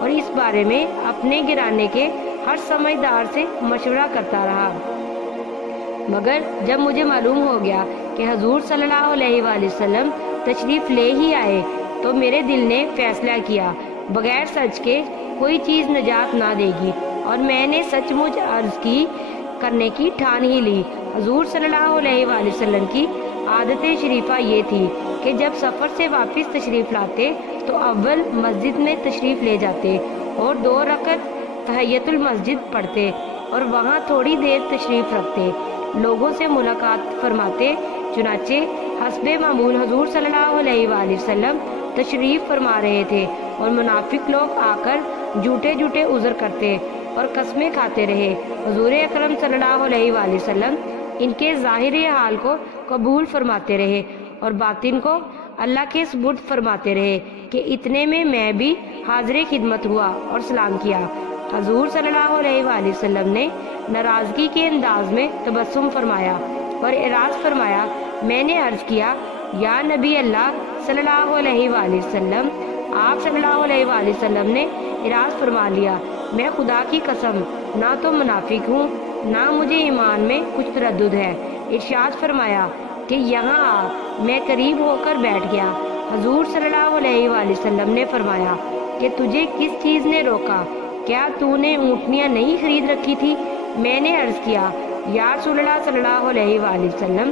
اور اس بارے میں اپنے گرانے کے ہر سمجھدار سے مشورہ کرتا رہا، مگر جب مجھے معلوم ہو گیا کہ حضور صلی اللہ علیہ وآلہ وسلم تشریف لے ہی آئے تو میرے دل نے فیصلہ کیا بغیر سچ کے کوئی چیز نجات نہ دے گی، اور میں نے سچ مچ عرض کرنے کی ٹھان ہی لی۔ حضور صلی اللہ علیہ وآلہ وسلم کی عادت شریفہ یہ تھی کہ جب سفر سے واپس تشریف لاتے تو اول مسجد میں تشریف لے جاتے اور 2 رکعت تحیۃ المسجد پڑھتے اور وہاں تھوڑی دیر تشریف رکھتے، لوگوں سے ملاقات فرماتے۔ چنانچہ حسب معمول حضور صلی اللہ علیہ وآلہ وسلم تشریف فرما رہے تھے اور منافق لوگ آ کر جھوٹے جھوٹے عذر کرتے اور قسمیں کھاتے رہے۔ حضور اکرم صلی اللہ علیہ وآلہ وسلم ان کے ظاہری حال کو قبول فرماتے رہے اور باطن کو اللہ کے سپرد فرماتے رہے کہ اتنے میں بھی حاضر خدمت ہوا اور سلام کیا۔ حضور صلی اللہ علیہ وآلہ وسلم نے ناراضگی کے انداز میں تبسم فرمایا اور اعراض فرمایا۔ میں نے عرض کیا، یا نبی اللہ صلی اللہ علیہ وآلہ وسلم، آپ صلی اللہ علیہ وآلہ وسلم نے اعراض فرما لیا، میں خدا کی قسم نہ تو منافق ہوں نہ مجھے ایمان میں کچھ تردد ہے۔ ارشاد فرمایا کہ یہاں آ۔ میں قریب ہو کر بیٹھ گیا۔ حضور صلی اللہ علیہ وآلہ وسلم نے فرمایا کہ تجھے کس چیز نے روکا؟ کیا تو نے اونٹنیاں نہیں خرید رکھی تھی؟ میں نے عرض کیا، یا رسول اللہ صلی اللہ علیہ وآلہ وسلم،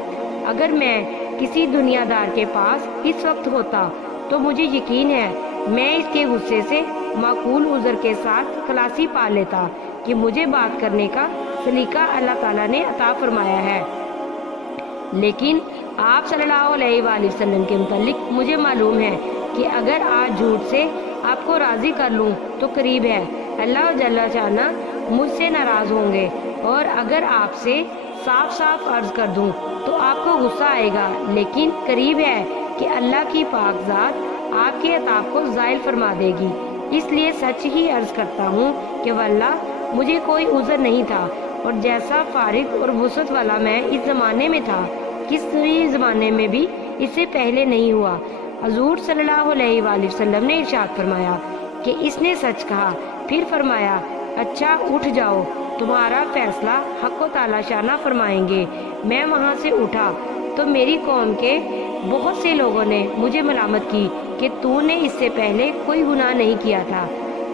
اگر میں کسی دنیا دار کے پاس اس وقت ہوتا تو مجھے یقین ہے میں اس کے غصے سے معقول عذر کے ساتھ خلاصی پا لیتا کہ مجھے بات کرنے کا سلیقہ اللہ تعالیٰ نے عطا فرمایا ہے، لیکن آپ صلی اللہ علیہ وآلہ وسلم کے متعلق مجھے معلوم ہے کہ اگر آج جھوٹ سے آپ کو راضی کر لوں تو قریب ہے اللہ جل شانہ مجھ سے ناراض ہوں گے، اور اگر آپ سے صاف صاف عرض کر دوں تو آپ کو غصہ آئے گا، لیکن قریب ہے کہ اللہ کی پاک ذات آپ کے عطاب کو زائل فرما دے گی۔ اس لیے سچ ہی عرض کرتا ہوں کہ واللہ مجھے کوئی عذر نہیں تھا، اور جیسا فارغ اور وسعت والا میں اس زمانے میں تھا کسی زمانے میں بھی اس سے پہلے نہیں ہوا۔ حضور صلی اللہ علیہ وآلہ وسلم نے ارشاد فرمایا کہ اس نے سچ کہا۔ پھر فرمایا، اچھا اٹھ جاؤ، تمہارا فیصلہ حق و تعالی شانہ فرمائیں گے۔ میں وہاں سے اٹھا تو میری قوم کے بہت سے لوگوں نے مجھے ملامت کی کہ تو نے اس سے پہلے کوئی گناہ نہیں کیا تھا،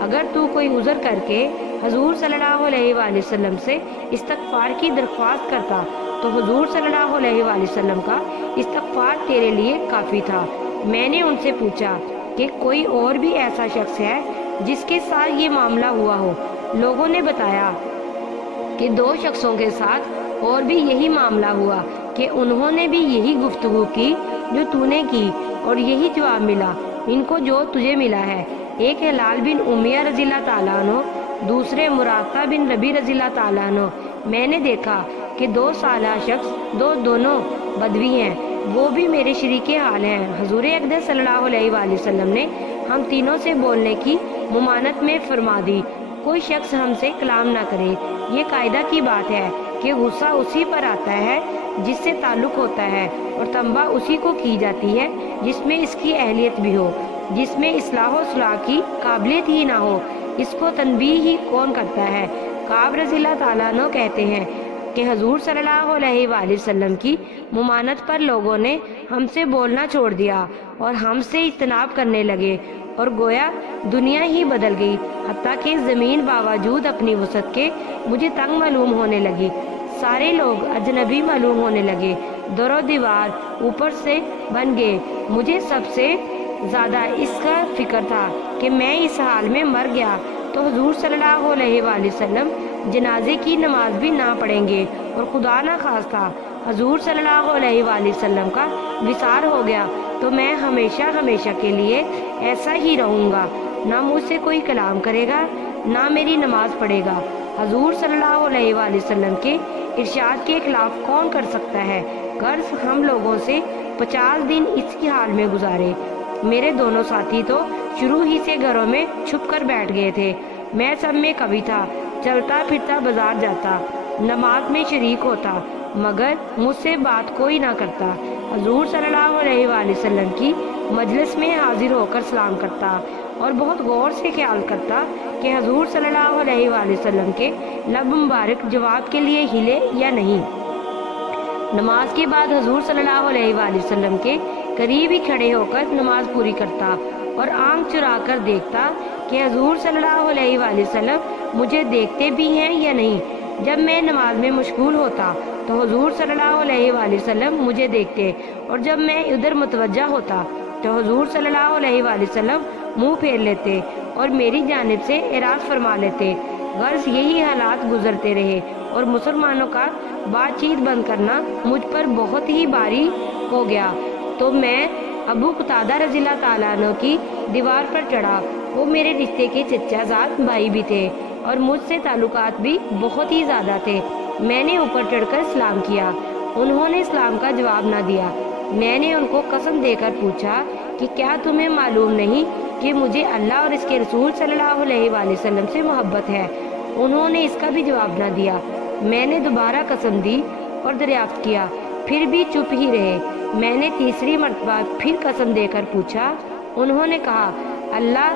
اگر تو کوئی عذر کر کے حضور صلی اللہ علیہ وآلہ وسلم سے استغفار کی درخواست کرتا تو حضور صلی اللہ علیہ وآلہ وسلم کا استغفار تیرے لیے کافی تھا۔ میں نے ان سے پوچھا کہ کوئی اور بھی ایسا شخص ہے جس کے ساتھ یہ معاملہ ہوا ہو؟ لوگوں نے بتایا کہ 2 شخصوں کے ساتھ اور بھی یہی معاملہ ہوا کہ انہوں نے بھی یہی گفتگو کی جو تو نے کی، اور یہی جواب ملا ان کو جو تجھے ملا ہے۔ ایک ہلال بن امیہ رضی اللہ تعالیٰ عنہ، دوسرے مراقہ بن ربی رضی اللہ تعالیٰ عنہ۔ میں نے دیکھا کہ 2 سالہ شخص دونوں بدوی ہیں، وہ بھی میرے شریک حال ہیں۔ حضور اقدس صلی اللہ علیہ وآلہ وسلم نے ہم تینوں سے بولنے کی ممانت میں فرما دی، کوئی شخص ہم سے کلام نہ کرے۔ یہ قاعدہ کی بات ہے کہ غصہ اسی پر آتا ہے جس سے تعلق ہوتا ہے، اور تنبیہ اسی کو کی جاتی ہے جس میں اس کی اہلیت بھی ہو، جس میں اصلاح و صلاح کی قابلیت ہی نہ ہو، اس کو تنبیہ ہی کون کرتا ہے؟ کعب رضی اللہ تعالیٰ عنہ کہتے ہیں کہ حضور صلی اللہ علیہ وآلہ وسلم کی ممانت پر لوگوں نے ہم سے بولنا چھوڑ دیا اور ہم سے اجتناب کرنے لگے، اور گویا دنیا ہی بدل گئی، حتیٰ کہ زمین باوجود اپنی وسعت کے مجھے تنگ معلوم ہونے لگی، سارے لوگ اجنبی معلوم ہونے لگے، در و دیوار اوپر سے بن گئے۔ مجھے سب سے زیادہ اس کا فکر تھا کہ میں اس حال میں مر گیا تو حضور صلی اللہ علیہ وآلہ وسلم جنازے کی نماز بھی نہ پڑھیں گے، اور خدا نہ خواستہ حضور صلی اللہ علیہ وآلہ وسلم کا وصال ہو گیا تو میں ہمیشہ ہمیشہ کے لیے ایسا ہی رہوں گا، نہ مجھ سے کوئی کلام کرے گا نہ میری نماز پڑھے گا۔ حضور صلی اللہ علیہ وآلہ وسلم کے ارشاد کے خلاف کون کر سکتا ہے؟ غرض ہم لوگوں سے 50 دن اس کی حال میں گزارے۔ میرے دونوں ساتھی تو شروع ہی سے گھروں میں چھپ کر بیٹھ گئے تھے، میں سب میں کبھی تھا، چلتا پھرتا بازار جاتا، نماز میں شریک ہوتا، مگر مجھ سے بات کوئی نہ کرتا۔ حضور صلی اللہ علیہ وآلہ وسلم کی مجلس میں حاضر ہو کر سلام کرتا، اور بہت غور سے خیال کرتا کہ حضور صلی اللہ علیہ وآلہ وسلم کے لب مبارک جواب کے لیے ہلے یا نہیں۔ نماز کے بعد حضور صلی اللہ علیہ وآلہ وسلم کے قریب ہی کھڑے ہو کر نماز پوری کرتا اور آنکھ چرا کر دیکھتا کہ حضور صلی اللہ علیہ وآلہ وسلم مجھے دیکھتے بھی ہیں یا نہیں۔ جب میں نماز میں مشغول ہوتا تو حضور صلی اللہ علیہ وآلہ وسلم مجھے دیکھتے، اور جب میں ادھر متوجہ ہوتا تو حضور صلی اللہ علیہ وآلہ وسلم منہ پھیر لیتے اور میری جانب سے اعراض فرما لیتے۔ غرض یہی حالات گزرتے رہے اور مسلمانوں کا بات چیت بند کرنا مجھ پر بہت ہی بھاری ہو گیا، تو میں ابو قتادہ رضی اللہ تعالیٰ عنہ کی دیوار پر چڑھا۔ وہ میرے رشتے کے چچا زاد بھائی بھی تھے اور مجھ سے تعلقات بھی بہت ہی زیادہ تھے۔ میں نے اوپر چڑھ کر سلام کیا، انہوں نے اسلام کا جواب نہ دیا۔ میں نے ان کو قسم دے کر پوچھا کہ کیا تمہیں معلوم نہیں کہ مجھے اللہ اور اس کے رسول صلی اللہ علیہ وآلہ وسلم سے محبت ہے؟ انہوں نے اس کا بھی جواب نہ دیا۔ میں نے دوبارہ قسم دی اور دریافت کیا، پھر بھی چپ ہی رہے۔ میں نے تیسری مرتبہ پھر قسم دے کر پوچھا، انہوں نے کہا اللہ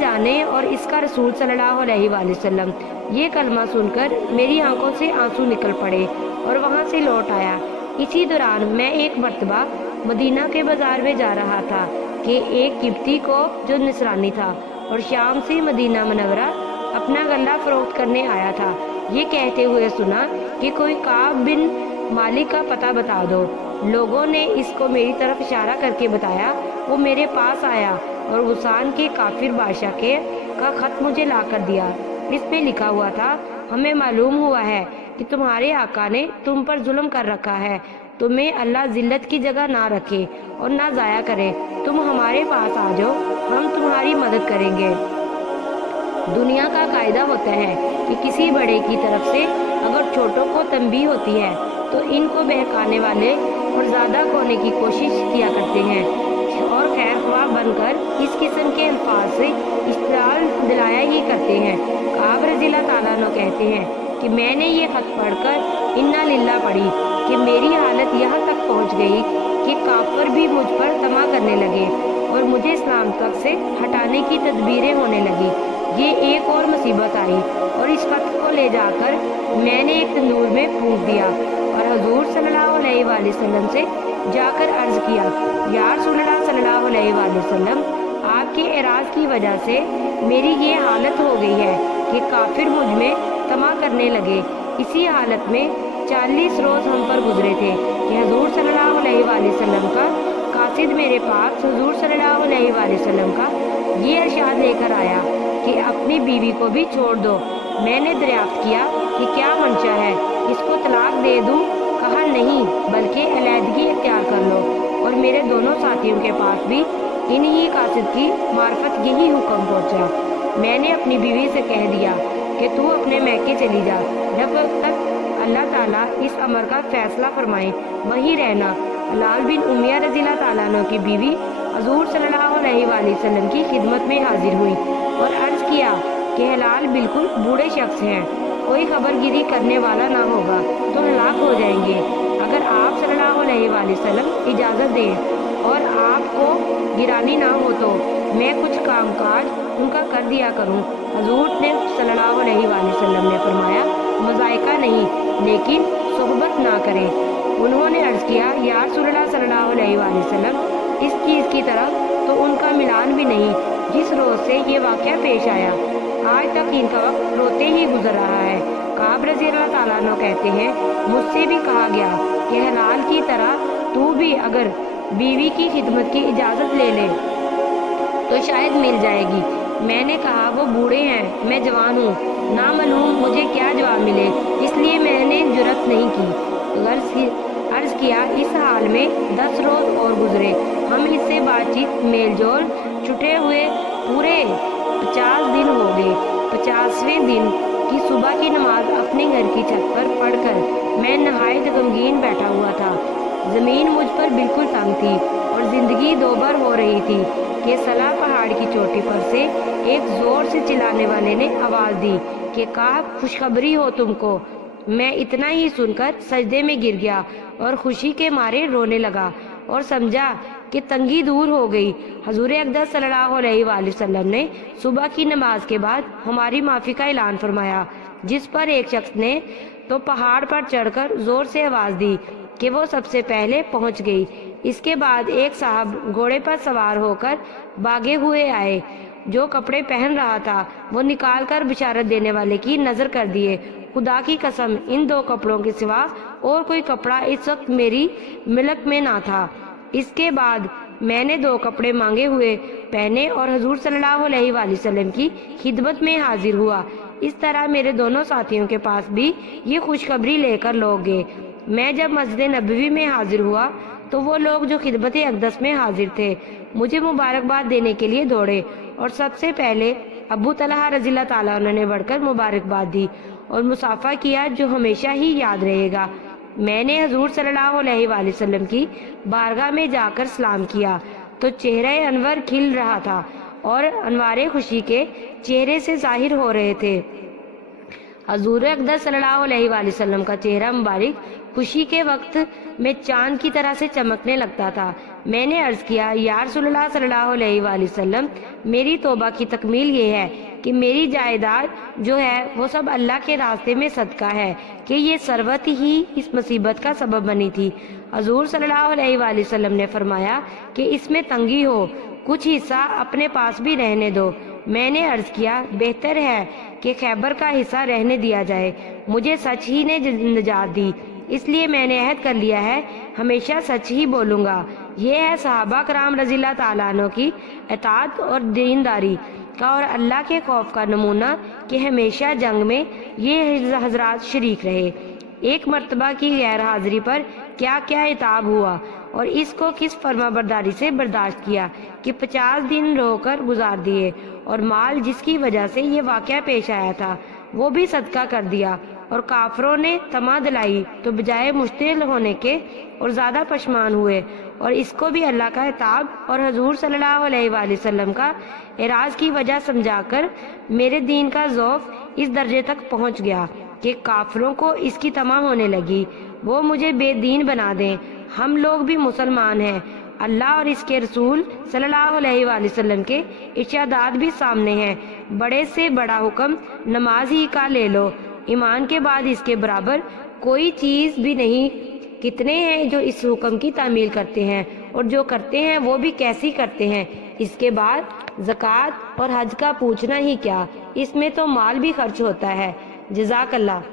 جانے اور اس کا رسول صلی اللہ علیہ وآلہ وسلم۔ یہ کلمہ سن کر میری آنکھوں سے آنسو نکل پڑے اور وہاں سے لوٹ آیا۔ اسی دوران میں ایک مرتبہ مدینہ کے بازار میں جا رہا تھا کہ ایک قبطی کو جو نصرانی تھا اور شام سے مدینہ منورہ اپنا غلہ فروخت کرنے آیا تھا، یہ کہتے ہوئے سنا کہ کوئی کعب بن مالک کا پتہ بتا دو۔ لوگوں نے اس کو میری طرف اشارہ کر کے بتایا۔ وہ میرے پاس آیا اور غسان کے کافر بادشاہ کا خط مجھے لا کر دیا۔ اس پہ لکھا ہوا تھا، ہمیں معلوم ہوا ہے کہ تمہارے آقا نے تم پر ظلم کر رکھا ہے، تمہیں اللہ ذلت کی جگہ نہ رکھے اور نہ ضائع کرے، تم ہمارے پاس آ جاؤ، ہم تمہاری مدد کریں گے۔ دنیا کا قاعدہ ہوتا ہے کہ کسی بڑے کی طرف سے اگر چھوٹوں کو تنبیہ ہوتی ہے تو ان کو بہکانے والے اور زیادہ ہونے کی کوشش کیا کرتے ہیں اور خیر خواہ بن کر اس قسم کے الفاظ سے اشتعال دلایا ہی کرتے ہیں۔ کعب رضی اللہ تعالیٰ عنہ کہتے ہیں کہ میں نے یہ خط پڑھ کر انا للہ پڑھی کہ میری حالت یہاں تک پہنچ گئی کہ کافر بھی مجھ پر طمع کرنے لگے اور مجھے اسلام تک سے ہٹانے کی تدبیریں ہونے لگی۔ یہ ایک اور مصیبت آئی اور اس خط کو لے جا کر میں نے ایک تندور میں پھونک دیا اور حضور صلی اللہ علیہ وآلہ وسلم سے جا کر عرض کیا، یا رسول اللہ صلی اللہ علیہ وآلہ وسلم، آپ کے اعراض کی وجہ سے میری یہ حالت ہو گئی ہے کہ کافر مجھ میں طمع کرنے لگے۔ اسی حالت میں 40 روز ہم پر گزرے تھے کہ حضور صلی اللہ علیہ وآلہ وسلم کا قاصد میرے پاس حضور صلی اللہ علیہ وآلہ وسلم کا یہ ارشاد لے کر آیا کہ اپنی بیوی کو بھی چھوڑ دو۔ میں نے دریافت کیا کہ کیا منشا ہے، اس کو طلاق دے دوں؟ کہا نہیں، بلکہ علیحدگی اختیار کر لو۔ اور میرے دونوں ساتھیوں کے پاس بھی انہی قاصد کی معرفت یہی حکم پہنچا۔ میں نے اپنی بیوی سے کہہ دیا کہ تو اپنے میکے چلی جا، جب تک اللہ تعالیٰ اس امر کا فیصلہ فرمائے وہی رہنا۔ لال بن امیہ رضی اللہ تعالیٰ عنہ کی بیوی حضور صلی اللہ علیہ وآلہ وسلم کی خدمت میں حاضر ہوئی اور عرض کیا کہ ہلال بالکل بوڑھے شخص ہیں، کوئی خبر گیری کرنے والا نہ ہوگا تو ہلاک ہو جائیں گے۔ اگر آپ صلی اللہ علیہ وآلہ وسلم اجازت دیں اور آپ کو گرانی نہ ہو تو میں کچھ کام کاج ان کا کر دیا کروں۔ حضور نے صلی اللہ علیہ وآلہ وسلم نے فرمایا، مذائقہ نہیں لیکن صحبت نہ کریں۔ انہوں نے عرض کیا، یا رسول اللہ صلی اللہ علیہ وآلہ وسلم، اس چیز کی طرف تو ان کا ملان بھی نہیں جس روز سے یہ واقعہ پیش آیا، آج تک ان کا وقت روتے ہی گزر رہا ہے۔ کعب رضی اللہ تعالیٰ عنہ کہتے ہیں، مجھ سے بھی کہا گیا کہ حلال کی طرح تو بھی اگر بیوی کی خدمت کی اجازت لے لے تو شاید مل جائے گی۔ میں نے کہا وہ بوڑھے ہیں، میں جوان ہوں، نامعلوم مجھے کیا جواب ملے، اس لیے میں نے جرأت نہیں کی۔ عرض کیا، اس حال میں 10 روز اور گزرے، ہم اس سے بات چیت میل جول چھٹے ہوئے پورے 50 دن ہو گئے۔ 50ویں دن کی صبح کی نماز اپنے گھر کی چھت پر پڑھ کر میں نہایت غمگین بیٹھا ہوا تھا۔ زمین مجھ پر بالکل تنگ تھی اور زندگی دوبر ہو رہی تھی کہ صلا پہاڑ کی چوٹی پر سے ایک زور سے چلانے والے نے آواز دی کہ کعب، خوشخبری ہو تم کو۔ میں اتنا ہی سن کر سجدے میں گر گیا اور خوشی کے مارے رونے لگا اور سمجھا کہ تنگی دور ہو گئی۔ حضور اقدس صلی اللہ علیہ وآلہ وسلم نے صبح کی نماز کے بعد ہماری معافی کا اعلان فرمایا، جس پر ایک شخص نے تو پہاڑ پر چڑھ کر زور سے آواز دی کہ وہ سب سے پہلے پہنچ گئی۔ اس کے بعد ایک صاحب گھوڑے پر سوار ہو کر بھاگے ہوئے آئے۔ جو کپڑے پہن رہا تھا وہ نکال کر بشارت دینے والے کی نظر کر دیے۔ خدا کی قسم، ان دو کپڑوں کے سوا اور کوئی کپڑا اس وقت میری ملک میں نہ تھا۔ اس کے بعد میں نے دو کپڑے مانگے ہوئے پہنے اور حضور صلی اللہ علیہ وآلہ وسلم کی خدمت میں حاضر ہوا۔ اس طرح میرے دونوں ساتھیوں کے پاس بھی یہ خوشخبری لے کر لوگ گئے۔ میں جب مسجد نبوی میں حاضر ہوا تو وہ لوگ جو خدمت اقدس میں حاضر تھے مجھے مبارکباد دینے کے لیے دوڑے، اور سب سے پہلے ابو طلحہ رضی اللہ تعالیٰ عنہ نے بڑھ کر مبارکباد دی اور مصافحہ کیا، جو ہمیشہ ہی یاد رہے گا۔ میں نے حضور صلی اللہ علیہ وآلہ وسلم کی بارگاہ میں جا کر سلام کیا تو چہرہ انور کھل رہا تھا اور انوار خوشی کے چہرے سے ظاہر ہو رہے تھے۔ حضور اقدس صلی اللہ علیہ وآلہ وسلم کا چہرہ مبارک خوشی کے وقت میں چاند کی طرح سے چمکنے لگتا تھا۔ میں نے عرض کیا، یا رسول اللہ صلی اللہ علیہ وآلہ وسلم، میری توبہ کی تکمیل یہ ہے کہ میری جائیداد جو ہے وہ سب اللہ کے راستے میں صدقہ ہے کہ یہ ثروت ہی اس مصیبت کا سبب بنی تھی۔ حضور صلی اللہ علیہ وآلہ وسلم نے فرمایا کہ اس میں تنگی ہو، کچھ حصہ اپنے پاس بھی رہنے دو۔ میں نے عرض کیا، بہتر ہے کہ خیبر کا حصہ رہنے دیا جائے، مجھے سچ ہی نے نجات دی، اس لیے میں نے عہد کر لیا ہے ہمیشہ سچ ہی بولوں گا۔ یہ ہے صحابہ کرام رضی اللہ تعالیٰ عنہ کی اطاعت اور دینداری کا اور اللہ کے خوف کا نمونہ کہ ہمیشہ جنگ میں یہ حضرات شریک رہے۔ ایک مرتبہ کی غیر حاضری پر کیا کیا عتاب ہوا اور اس کو کس فرما برداری سے برداشت کیا کہ 50 دن رو کر گزار دیے، اور مال جس کی وجہ سے یہ واقعہ پیش آیا تھا وہ بھی صدقہ کر دیا، اور کافروں نے طمع دلائی تو بجائے مشتعل ہونے کے اور زیادہ پشمان ہوئے، اور اس کو بھی اللہ کا عتاب اور حضور صلی اللہ علیہ وآلہ وسلم کا اعراض کی وجہ سمجھا کر میرے دین کا ذوق اس درجے تک پہنچ گیا کہ کافروں کو اس کی طمع ہونے لگی وہ مجھے بے دین بنا دیں۔ ہم لوگ بھی مسلمان ہیں، اللہ اور اس کے رسول صلی اللہ علیہ وآلہ وسلم کے ارشادات بھی سامنے ہیں۔ بڑے سے بڑا حکم نماز ہی کا لے لو، ایمان کے بعد اس کے برابر کوئی چیز بھی نہیں۔ کتنے ہیں جو اس حکم کی تعمیل کرتے ہیں، اور جو کرتے ہیں وہ بھی کیسی کرتے ہیں۔ اس کے بعد زکوٰۃ اور حج کا پوچھنا ہی کیا، اس میں تو مال بھی خرچ ہوتا ہے۔ جزاک اللہ۔